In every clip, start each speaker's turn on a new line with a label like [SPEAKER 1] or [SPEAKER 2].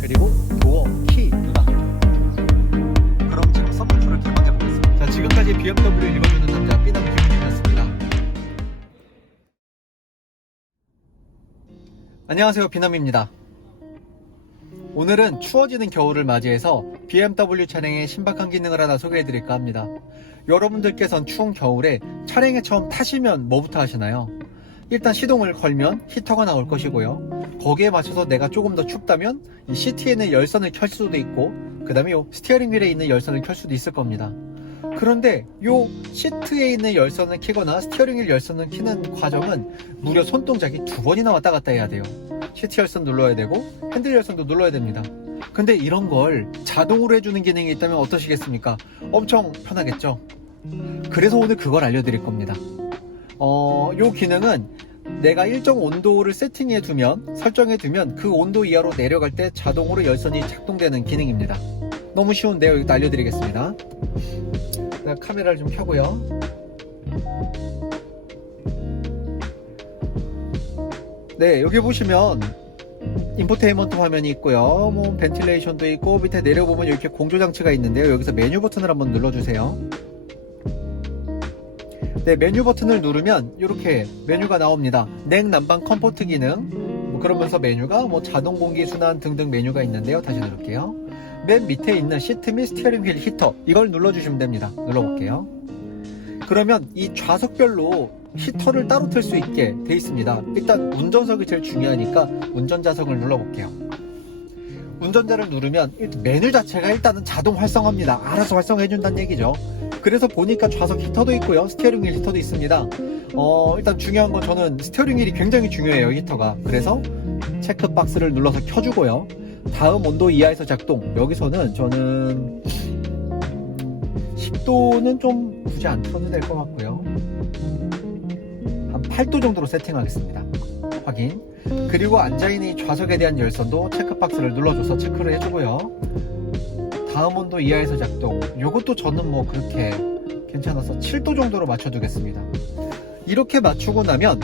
[SPEAKER 1] 그리고 도어 키 누나. 그럼 지금 선물표를 개방해 보겠습니다. 자, 지금까지 BMW 읽어주는 남자 삐남 김훈이었습니다. 안녕하세요, 비남입니다. 오늘은 추워지는 겨울을 맞이해서 BMW 차량의 신박한 기능을 하나 소개해드릴까 합니다. 여러분들께선 추운 겨울에 차량에 처음 타시면 뭐부터 하시나요? 일단 시동을 걸면 히터가 나올 것이고요. 거기에 맞춰서 내가 조금 더 춥다면 이 시트에 있는 열선을 켤 수도 있고 그 다음에 요 스티어링 휠에 있는 열선을 켤 수도 있을 겁니다. 그런데 요 시트에 있는 열선을 켜거나 스티어링 휠 열선을 켜는 과정은 무려 손동작이 두 번이나 왔다 갔다 해야 돼요. 시트 열선 눌러야 되고 핸들 열선도 눌러야 됩니다. 근데 이런 걸 자동으로 해주는 기능이 있다면 어떠시겠습니까? 엄청 편하겠죠? 그래서 오늘 그걸 알려드릴 겁니다. 어, 요 기능은 내가 일정 온도를 세팅해 두면, 설정해 두면 그 온도 이하로 내려갈 때 자동으로 열선이 작동되는 기능입니다. 너무 쉬운데요. 이것도 알려드리겠습니다. 네, 카메라를 좀 켜고요. 네, 여기 보시면 인포테인먼트 화면이 있고요. 뭐 벤틸레이션도 있고 밑에 내려보면 이렇게 공조 장치가 있는데요. 여기서 메뉴 버튼을 한번 눌러주세요. 네, 메뉴 버튼을 누르면 이렇게 메뉴가 나옵니다. 냉, 난방, 컴포트 기능. 뭐 그러면서 메뉴가 뭐 자동 공기 순환 등등 메뉴가 있는데요. 다시 누를게요. 맨 밑에 있는 시트 및 스티어링 휠 히터 이걸 눌러주시면 됩니다. 눌러볼게요. 그러면 이 좌석별로 히터를 따로 틀 수 있게 돼 있습니다. 일단 운전석이 제일 중요하니까 운전자석을 눌러볼게요. 운전자를 누르면 메뉴 자체가 일단은 자동 활성화입니다. 알아서 활성화해준다는 얘기죠. 그래서 보니까 좌석 히터도 있고요. 스티어링 휠 히터도 있습니다. 어, 일단 중요한 건 저는 스티어링 휠이 굉장히 중요해요. 히터가. 그래서 체크 박스를 눌러서 켜주고요. 다음 온도 이하에서 작동. 여기서는 저는 10도는 좀 굳이 안 틀어도 될 것 같고요. 한 8도 정도로 세팅하겠습니다. 확인. 그리고 앉아있는 이 좌석에 대한 열선도 체크박스를 눌러줘서 체크를 해주고요. 다음 온도 이하에서 작동. 이것도 저는 뭐 그렇게 괜찮아서 7도 정도로 맞춰두겠습니다. 이렇게 맞추고 나면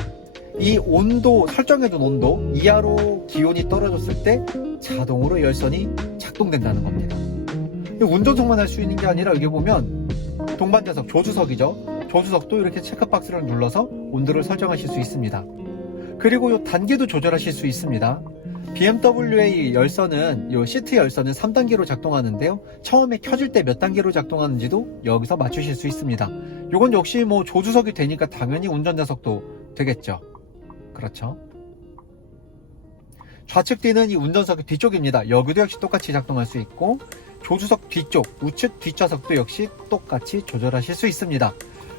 [SPEAKER 1] 이 온도, 설정해둔 온도 이하로 기온이 떨어졌을 때 자동으로 열선이 작동된다는 겁니다. 이 운전석만 할 수 있는 게 아니라 여기 보면 동반자석, 조주석이죠. 조주석도 이렇게 체크박스를 눌러서 온도를 설정하실 수 있습니다. 그리고 이 단계도 조절하실 수 있습니다. BMW의 열선은 이 시트 열선은 3단계로 작동하는데요. 처음에 켜질 때 몇 단계로 작동하는지도 여기서 맞추실 수 있습니다. 이건 역시 뭐 조주석이 되니까 당연히 운전자석도 되겠죠. 그렇죠. 좌측 뒤는 이 운전석 뒤쪽입니다. 여기도 역시 똑같이 작동할 수 있고 조주석 뒤쪽, 우측 뒷좌석도 역시 똑같이 조절하실 수 있습니다.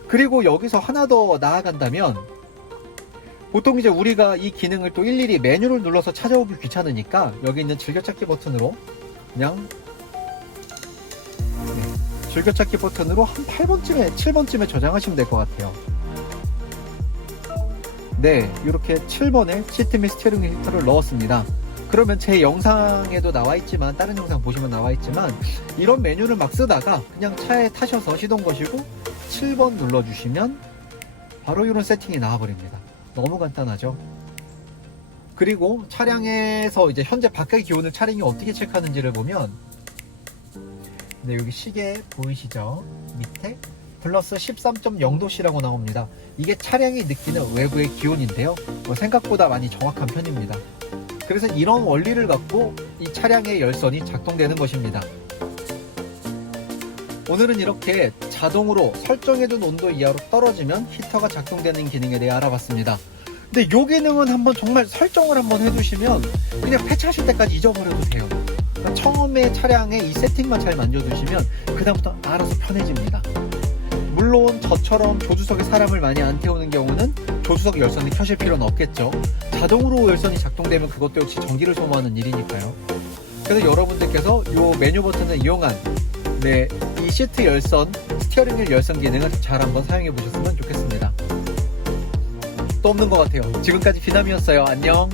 [SPEAKER 1] 그리고 여기서 하나 더 나아간다면 보통 이제 우리가 이 기능을 또 일일이 메뉴를 눌러서 찾아오기 귀찮으니까 여기 있는 즐겨찾기 버튼으로 그냥 네, 즐겨찾기 버튼으로 한 8번쯤에 7번쯤에 저장하시면 될 것 같아요. 네, 이렇게 7번에 시트 및 스티어링 히터를 넣었습니다. 그러면 제 영상에도 나와 있지만 다른 영상 보시면 나와 있지만 이런 메뉴를 막 쓰다가 그냥 차에 타셔서 시동 거시고 7번 눌러주시면 바로 이런 세팅이 나와 버립니다. 너무 간단하죠. 그리고 차량에서 이제 현재 밖의 기온을 차량이 어떻게 체크하는지를 보면 네, 여기 시계 보이시죠? 밑에 플러스 13.0도씨라고 나옵니다. 이게 차량이 느끼는 외부의 기온인데요. 뭐 생각보다 많이 정확한 편입니다. 그래서 이런 원리를 갖고 이 차량의 열선이 작동되는 것입니다. 오늘은 이렇게 자동으로 설정해둔 온도 이하로 떨어지면 히터가 작동되는 기능에 대해 알아봤습니다. 근데 이 기능은 한번 정말 설정을 한번 해두시면 그냥 폐차하실 때까지 잊어버려도 돼요. 그러니까 처음에 차량에 이 세팅만 잘 만져두시면 그다음부터 알아서 편해집니다. 물론 저처럼 조주석에 사람을 많이 안 태우는 경우는 조수석 열선을 켜실 필요는 없겠죠. 자동으로 열선이 작동되면 그것도 역시 전기를 소모하는 일이니까요. 그래서 여러분들께서 이 메뉴 버튼을 이용한 네, 이 시트 열선, 스티어링 휠 열선 기능을 잘 한번 사용해 보셨으면 좋겠습니다. 또 없는 것 같아요. 지금까지 비남이었어요. 안녕.